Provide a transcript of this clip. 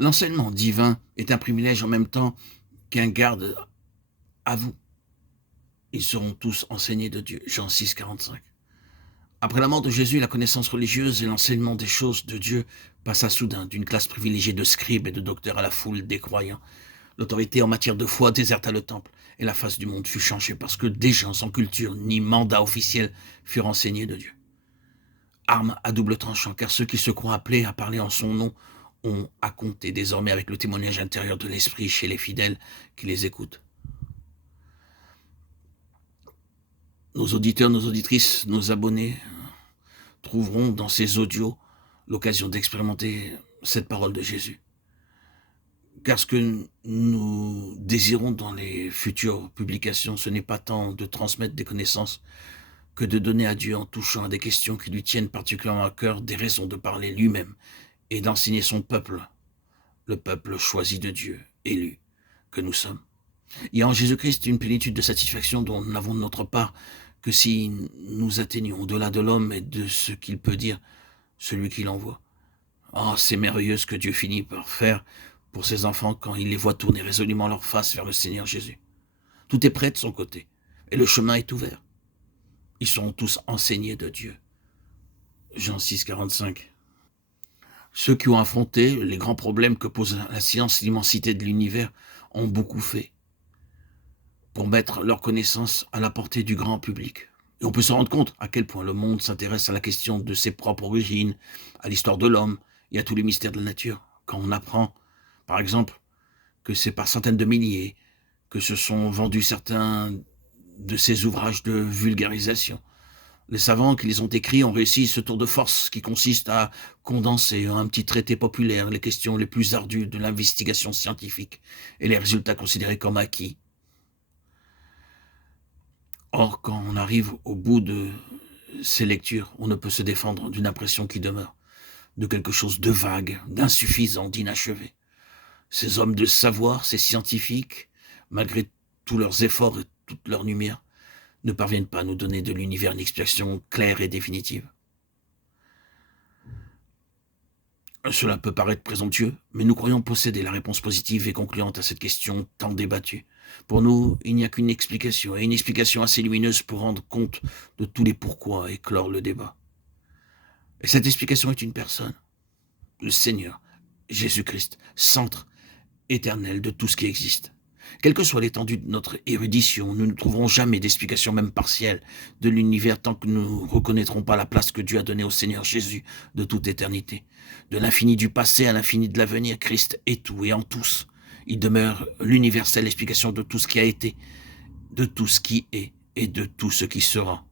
L'enseignement divin est un privilège en même temps qu'un garde à vous. Ils seront tous enseignés de Dieu. Jean 6, 45. Après la mort de Jésus, la connaissance religieuse et l'enseignement des choses de Dieu passa soudain d'une classe privilégiée de scribes et de docteurs à la foule des croyants. L'autorité en matière de foi déserta le temple et la face du monde fut changée parce que des gens sans culture ni mandat officiel furent enseignés de Dieu. Arme à double tranchant, car ceux qui se croient appelés à parler en son nom ont à compter désormais avec le témoignage intérieur de l'esprit chez les fidèles qui les écoutent. Nos auditeurs, nos auditrices, nos abonnés trouveront dans ces audios l'occasion d'expérimenter cette parole de Jésus. Car ce que nous désirons dans les futures publications, ce n'est pas tant de transmettre des connaissances que de donner à Dieu, en touchant à des questions qui lui tiennent particulièrement à cœur, des raisons de parler lui-même et d'enseigner son peuple, le peuple choisi de Dieu, élu, que nous sommes. Il y a en Jésus-Christ une plénitude de satisfaction dont nous n'avons de notre part que si nous atteignons au-delà de l'homme et de ce qu'il peut dire, celui qui l'envoie. Oh, c'est merveilleux ce que Dieu finit par faire pour ses enfants quand il les voit tourner résolument leur face vers le Seigneur Jésus. Tout est prêt de son côté, et le chemin est ouvert. Ils seront tous enseignés de Dieu. Jean 6, 45. Ceux qui ont affronté les grands problèmes que pose la science, l'immensité de l'univers, ont beaucoup fait pour mettre leur connaissance à la portée du grand public. Et on peut se rendre compte à quel point le monde s'intéresse à la question de ses propres origines, à l'histoire de l'homme et à tous les mystères de la nature. Quand on apprend, par exemple, que c'est par centaines de milliers que se sont vendus certains de ces ouvrages de vulgarisation. Les savants qui les ont écrits ont réussi ce tour de force qui consiste à condenser en un petit traité populaire les questions les plus ardues de l'investigation scientifique et les résultats considérés comme acquis. Or, quand on arrive au bout de ces lectures, on ne peut se défendre d'une impression qui demeure, de quelque chose de vague, d'insuffisant, d'inachevé. Ces hommes de savoir, ces scientifiques, malgré tous leurs efforts et toute leur lumière, ne parviennent pas à nous donner de l'univers une explication claire et définitive. Cela peut paraître présomptueux, mais nous croyons posséder la réponse positive et concluante à cette question tant débattue. Pour nous, il n'y a qu'une explication, et une explication assez lumineuse pour rendre compte de tous les pourquoi et clore le débat. Et cette explication est une personne, le Seigneur, Jésus-Christ, centre éternel de tout ce qui existe. Quelle que soit l'étendue de notre érudition, nous ne trouverons jamais d'explication même partielle de l'univers tant que nous ne reconnaîtrons pas la place que Dieu a donnée au Seigneur Jésus de toute éternité. De l'infini du passé à l'infini de l'avenir, Christ est tout et en tous. Il demeure l'universelle explication de tout ce qui a été, de tout ce qui est et de tout ce qui sera.